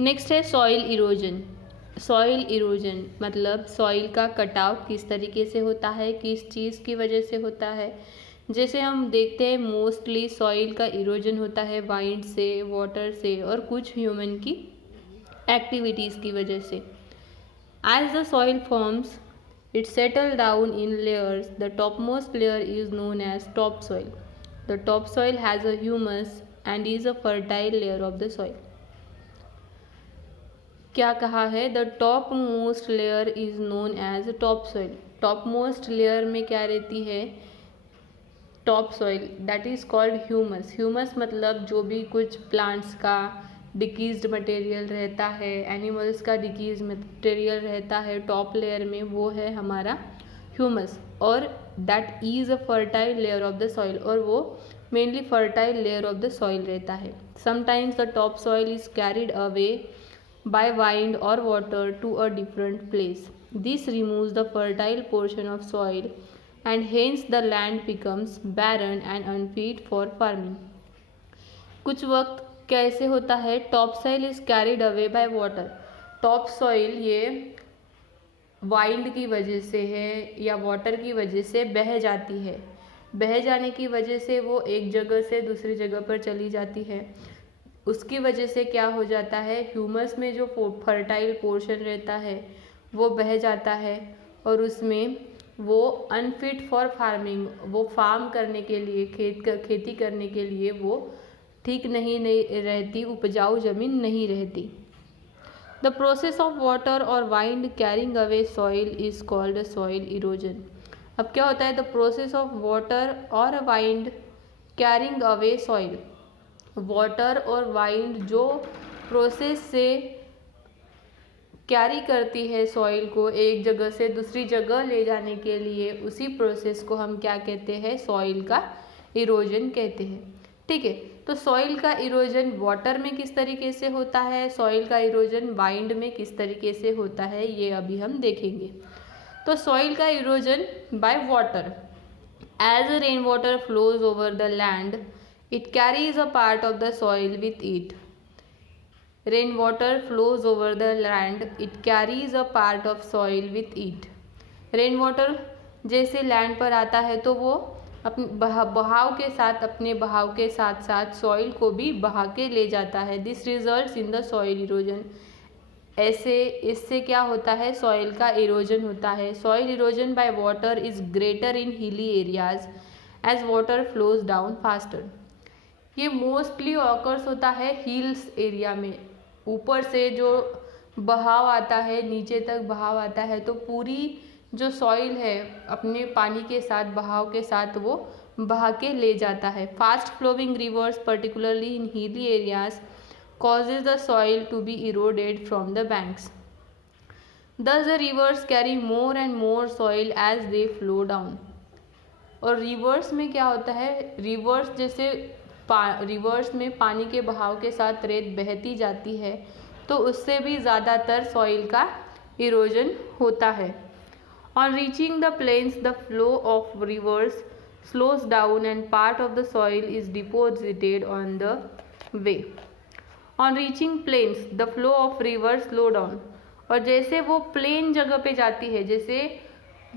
Next है soil erosion. Soil erosion मतलब soil का कटाव किस तरीके से होता है, किस चीज़ की वजह से होता है। जैसे हम देखते हैं मोस्टली सॉइल का इरोजन होता है वाइंड से, वाटर से और कुछ ह्यूमन की एक्टिविटीज़ की वजह से। As the soil forms it settle down in layers. The topmost layer is known as topsoil. The topsoil has a humus and is a fertile layer of the soil. क्या कहा है? The topmost layer is known as topsoil. Topmost layer में क्या रहती है? Topsoil. That is called humus. Humus मतलब जो भी कुछ plants का डिकीज्ड मटेरियल रहता है, एनिमल्स का डिकीज मटेरियल रहता है टॉप लेयर में, वो है हमारा ह्यूमस। और that is a fertile layer of the soil, और वो mainly fertile layer of the soil रहता है। Sometimes the top soil is carried away by wind और water to a different place. This removes the fertile portion of soil and hence the land becomes barren and unfit for farming. कुछ वक्त कैसे होता है? Top soil is carried away by water. Top soil ये wind की वजह से है या वाटर की वजह से बह जाती है। बह जाने की वजह से वो एक जगह से दूसरी जगह पर चली जाती है। उसकी वजह से क्या हो जाता है? ह्यूमस में जो फर्टाइल पोर्शन रहता है वो बह जाता है और उसमें वो अनफिट फॉर फार्मिंग, वो फार्म करने के लिए, खेती करने के लिए वो ठीक नहीं रहती, उपजाऊ जमीन नहीं रहती। द प्रोसेस ऑफ वाटर और wind carrying away soil is called soil erosion. अब क्या होता है? द प्रोसेस ऑफ वाटर और wind carrying away soil. Water और वाइंड जो प्रोसेस से कैरी करती है सॉइल को एक जगह से दूसरी जगह ले जाने के लिए, उसी प्रोसेस को हम क्या कहते हैं? सॉइल का इरोजन कहते हैं। ठीक है, तो सॉइल का इरोजन वाटर में किस तरीके से होता है, सॉइल का इरोजन वाइंड में किस तरीके से होता है, ये अभी हम देखेंगे। तो सॉइल का erosion by water. As rain water flows over the land it carries a part of the soil with it. Rain water flows over the land it carries a part of soil with it. Rain water जैसे land पर आता है तो वो अपने बहाव के साथ, अपने बहाव के साथ साथ सॉइल को भी बहा के ले जाता है। This results in the soil erosion. ऐसे इससे क्या होता है? सॉइल का इरोजन होता है। Soil erosion by water is greater in hilly areas as water flows down faster. ये मोस्टली ऑकर्स होता है हिल्स एरिया में। ऊपर से जो बहाव आता है, नीचे तक बहाव आता है, तो पूरी जो सॉइल है अपने पानी के साथ, बहाव के साथ वो बहा के ले जाता है। Fast flowing rivers particularly in hilly areas causes the soil to be eroded from the banks. Thus the rivers carry more and more soil as they flow down. और रिवर्स में क्या होता है? रिवर्स जैसे रिवर्स में पानी के बहाव के साथ रेत बहती जाती है तो उससे भी ज़्यादातर सॉइल का इरोजन होता है। On reaching the plains, the flow of rivers slows down and part of the soil is deposited on the way. On reaching plains, the flow of rivers slow down. और जैसे वो plane जगह पे जाती है, जैसे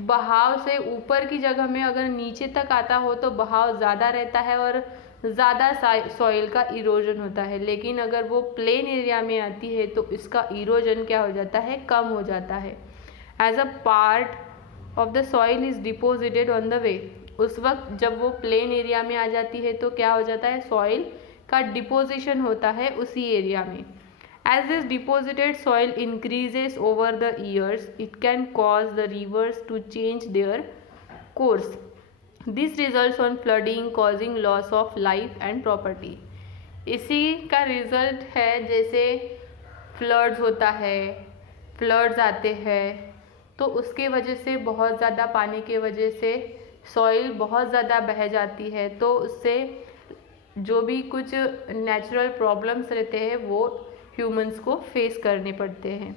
बहाव से ऊपर की जगह में अगर नीचे तक आता हो तो बहाव ज़्यादा रहता है और ज़्यादा सॉइल का इरोजन होता है, लेकिन अगर वो प्लेन एरिया में आती है तो इसका इरोजन क्या हो जाता है? कम हो जाता है। As a part of the soil is deposited on the way. उस वक्त जब वो प्लेन एरिया में आ जाती है तो क्या हो जाता है? सॉइल का डिपोजिशन होता है उसी एरिया में। As this deposited soil increases over the years it can cause the rivers to change their course. This results on flooding causing loss of life and property. इसी का रिजल्ट है, जैसे floods होता है, फ्लड्स आते हैं तो उसके वजह से बहुत ज़्यादा पानी के वजह से सॉइल बहुत ज़्यादा बह जाती है, तो उससे जो भी कुछ नेचुरल प्रॉब्लम्स रहते हैं वो ह्यूमंस को फेस करने पड़ते हैं।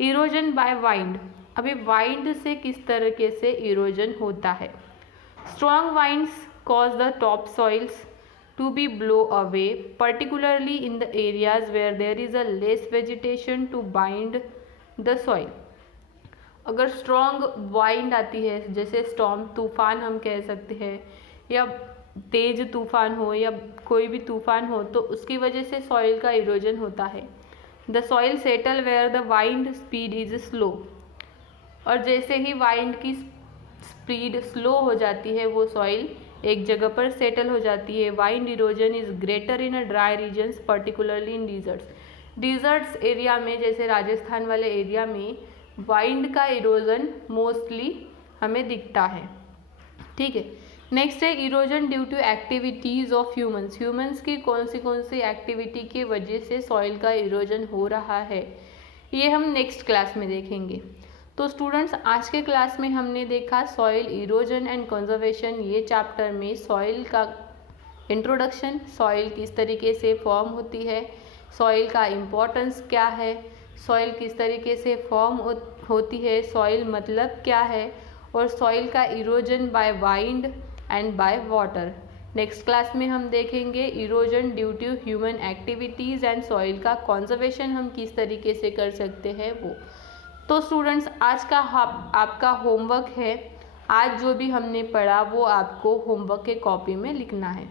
Erosion by wind. अभी वाइंड से किस तरीके से इरोजन होता है? Strong winds cause the top soils to be blow away, particularly in the areas where there is a less vegetation to bind the soil. अगर स्ट्रॉन्ग वाइंड आती है, जैसे स्टॉर्म, तूफान हम कह सकते हैं, या तेज तूफान हो या कोई भी तूफान हो, तो उसकी वजह से सॉइल का इरोजन होता है. The soil settle where the wind speed is slow. और जैसे ही वाइंड की स्पीड स्लो हो जाती है, वो सॉइल एक जगह पर सेटल हो जाती है. Wind erosion is greater in a dry regions, particularly in deserts. Deserts area में, जैसे राजस्थान वाले एरिया में, वाइंड का इरोजन मोस्टली हमें दिखता है. ठीक है. नेक्स्ट है erosion due to activities of humans. Humans की कौन सी एक्टिविटी की वजह से सॉइल का इरोजन हो रहा है, ये हम नेक्स्ट क्लास में देखेंगे. तो स्टूडेंट्स, आज के क्लास में हमने देखा सॉइल इरोजन एंड कंजर्वेशन. ये चैप्टर में सॉइल का इंट्रोडक्शन, सॉइल किस तरीके से फॉर्म होती है, सॉइल का इम्पोर्टेंस क्या है, सॉइल किस तरीके से फॉर्म होती है, सॉइल मतलब क्या है, और सॉइल का erosion by wind and by water. Next class में हम देखेंगे erosion due to human activities and soil का कंजर्वेशन हम किस तरीके से कर सकते हैं वो. तो स्टूडेंट्स, आज का आपका होमवर्क है, आज जो भी हमने पढ़ा वो आपको होमवर्क के कॉपी में लिखना है.